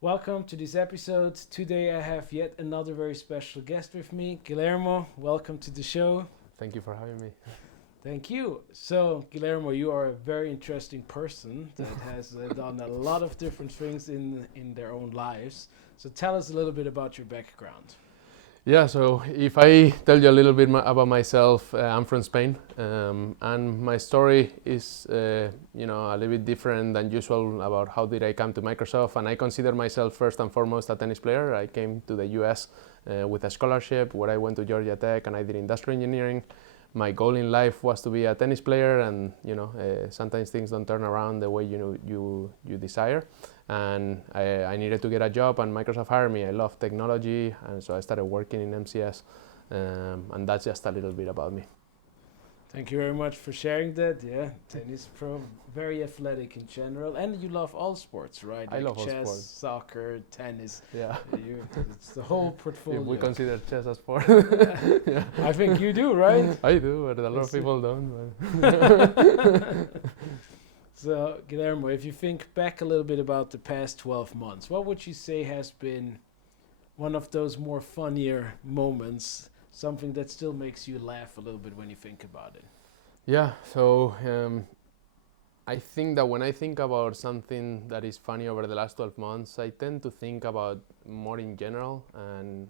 Welcome to this episode. Today I have yet another very special guest with me, Guillermo. Welcome to the show. Thank you for having me. Thank you. So, Guillermo, you are a very interesting person that has done a lot of different things in their own lives. So, tell us a little bit about your background. Yeah, so if I tell you a little bit about myself, I'm from Spain, and my story is, a little bit different than usual about how did I come to Microsoft. And I consider myself first and foremost a tennis player. I came to the U.S. With a scholarship where I went to Georgia Tech and I did industrial engineering. My goal in life was to be a tennis player, and sometimes things don't turn around the way you desire. And I needed to get a job, and Microsoft hired me. I love technology, and so I started working in MCS, and that's just a little bit about me. Thank you very much for sharing that. Yeah, tennis pro, very athletic in general, and you love all sports, right? I Like love all chess, sports. soccer, tennis. Yeah, It's the whole portfolio. if we consider chess a sport. Yeah. I think you do, right? I do, but a lot Yes. of people don't. But So, Guillermo, if you think back a little bit about the past 12 months, what would you say has been one of those more funnier moments, something that still makes you laugh a little bit when you think about it? Yeah, so I think that when I think about something that is funny over the last 12 months, I tend to think about more in general, and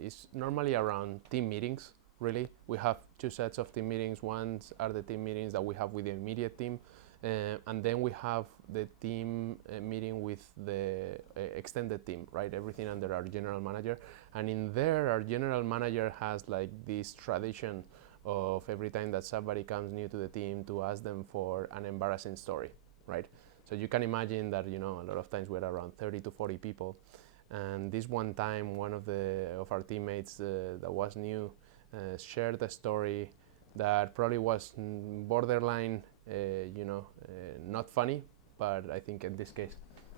it's normally around team meetings, really. We have two sets of team meetings. One are the team meetings that we have with the immediate team, and then we have the team meeting with the extended team, right? Everything under our general manager. And in there, our general manager has like this tradition of every time that somebody comes new to the team to ask them for an embarrassing story, right? So you can imagine that a lot of times we're around 30 to 40 people, and this one time one of our teammates that was new shared a story that probably was borderline, not funny, but I think in this case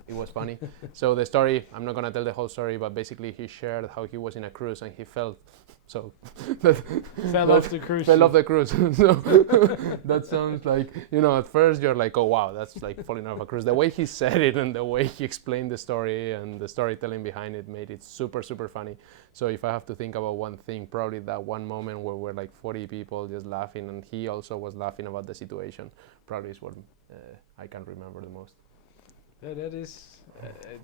it was funny. So the story, I'm not gonna tell the whole story, but basically he shared how he was in a cruise and he fell, so Fell off the cruise fell ship. off the cruise. So that sounds like, at first you're like, oh wow, that's like falling off a cruise. The way he said it and the way he explained the story and the storytelling behind it made it super, super funny. So if I have to think about one thing, probably that one moment where we're like 40 people just laughing and he also was laughing about the situation, probably is what I can remember the most. That is,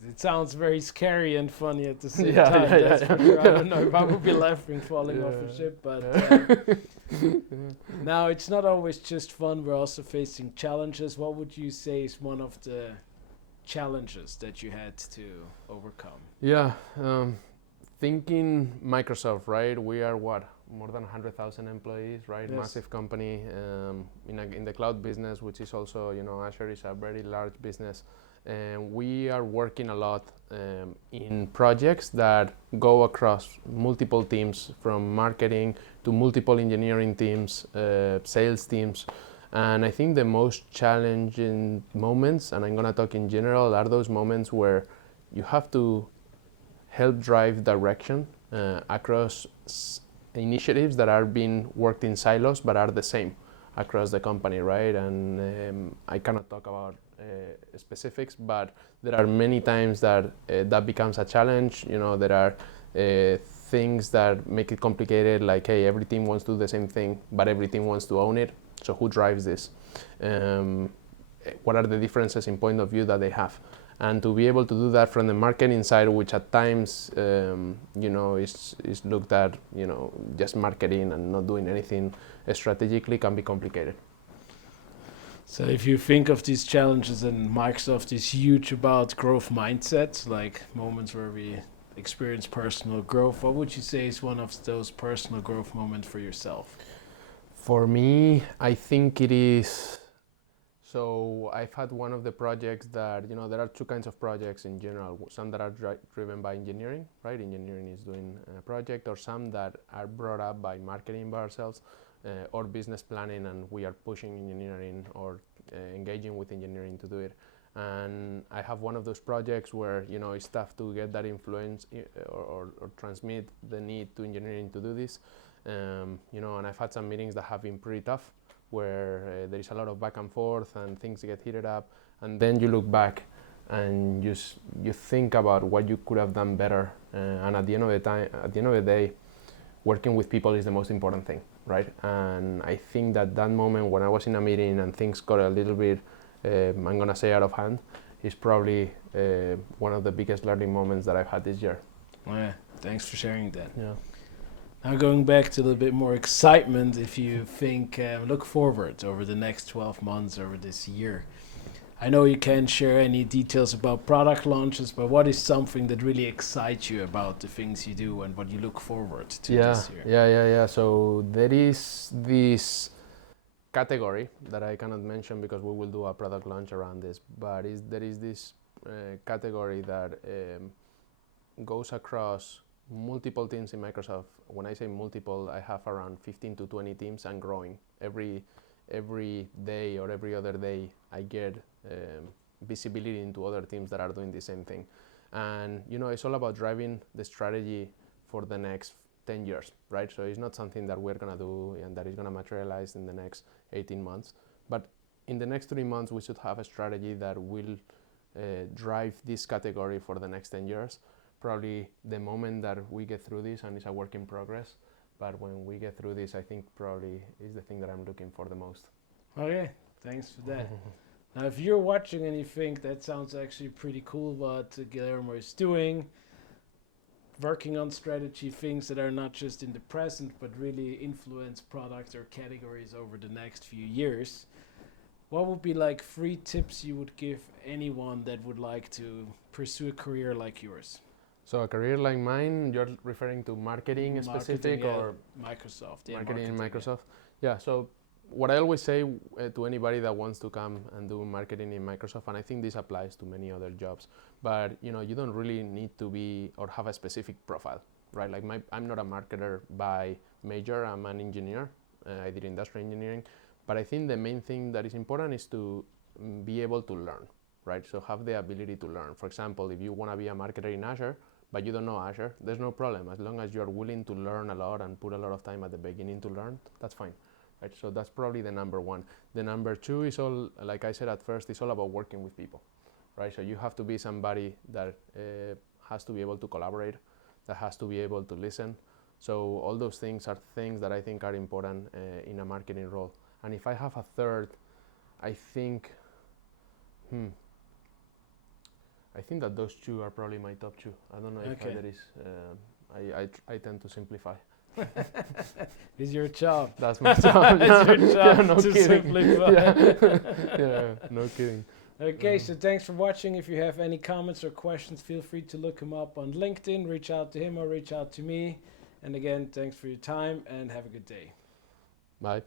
it sounds very scary and funny at the same Yeah, time. yeah, That's yeah, for yeah. sure. I don't know if I would be laughing falling off a Yeah. ship, but Yeah. now it's not always just fun. We're also facing challenges. What would you say is one of the challenges that you had to overcome? Yeah, thinking Microsoft, right? We are what, more than 100,000 employees, right? Yes. Massive company in the cloud business, which is also, Azure is a very large business, and we are working a lot in projects that go across multiple teams, from marketing to multiple engineering teams, sales teams. And I think the most challenging moments, and I'm gonna talk in general, are those moments where you have to help drive direction across initiatives that are being worked in silos but are the same across the company, right? And I cannot talk about specifics, but there are many times that that becomes a challenge. There are things that make it complicated, like, hey, every team wants to do the same thing, but every team wants to own it. So who drives this? What are the differences in point of view that they have? And to be able to do that from the marketing side, which at times, is looked at, just marketing and not doing anything strategically, can be complicated. So if you think of these challenges, and Microsoft is huge about growth mindsets, like moments where we experience personal growth, what would you say is one of those personal growth moments for yourself? For me, I think it is. So I've had one of the projects that, there are two kinds of projects in general. Some that are driven by engineering, right? Engineering is doing a project, or some that are brought up by marketing by ourselves, or business planning, and we are pushing engineering or engaging with engineering to do it. And I have one of those projects where, it's tough to get that influence or transmit the need to engineering to do this. And I've had some meetings that have been pretty tough, where there is a lot of back and forth and things get heated up, and then you look back and you think about what you could have done better, and at the end of the day, working with people is the most important thing, right? And I think that moment when I was in a meeting and things got a little bit, I'm gonna say out of hand, is probably one of the biggest learning moments that I've had this year. Yeah, thanks for sharing that. Yeah. Now going back to a little bit more excitement, if you think, look forward over the next 12 months, over this year. I know you can't share any details about product launches, but what is something that really excites you about the things you do and what you look forward to this year? Yeah. So there is this category that I cannot mention because we will do a product launch around this, but there is this category that goes across multiple teams in Microsoft. When I say multiple, I have around 15 to 20 teams and growing. Every day or every other day, I get visibility into other teams that are doing the same thing. And it's all about driving the strategy for the next 10 years, right? So it's not something that we're gonna do and that is gonna materialize in the next 18 months. But in the next 3 months, we should have a strategy that will drive this category for the next 10 years. Probably the moment that we get through this, and it's a work in progress, but when we get through this, I think probably is the thing that I'm looking for the most. Okay, thanks for that. Now, if you're watching and you think that sounds actually pretty cool what Guillermo is doing, working on strategy, things that are not just in the present, but really influence products or categories over the next few years, what would be like 3 tips you would give anyone that would like to pursue a career like yours? So a career like mine, you're referring to marketing specific, or Microsoft? marketing in Microsoft? Yeah. So what I always say to anybody that wants to come and do marketing in Microsoft, and I think this applies to many other jobs, but you don't really need to be or have a specific profile, right? Like I'm not a marketer by major. I'm an engineer. I did industrial engineering, but I think the main thing that is important is to be able to learn, right? So have the ability to learn. For example, if you want to be a marketer in Azure, but you don't know Azure, there's no problem. As long as you're willing to learn a lot and put a lot of time at the beginning to learn, that's fine. Right? So that's probably the number one. The number two is all, like I said at first, it's all about working with people, right? So you have to be somebody that has to be able to collaborate, that has to be able to listen. So all those things are things that I think are important in a marketing role. And if I have a third, I think that those 2 are probably my top 2. I don't know if there is. I tend to simplify. It's your job. That's my job. It's your job no to kidding. simplify. Yeah, no kidding. Okay, so thanks for watching. If you have any comments or questions, feel free to look him up on LinkedIn, reach out to him or reach out to me. And again, thanks for your time and have a good day. Bye.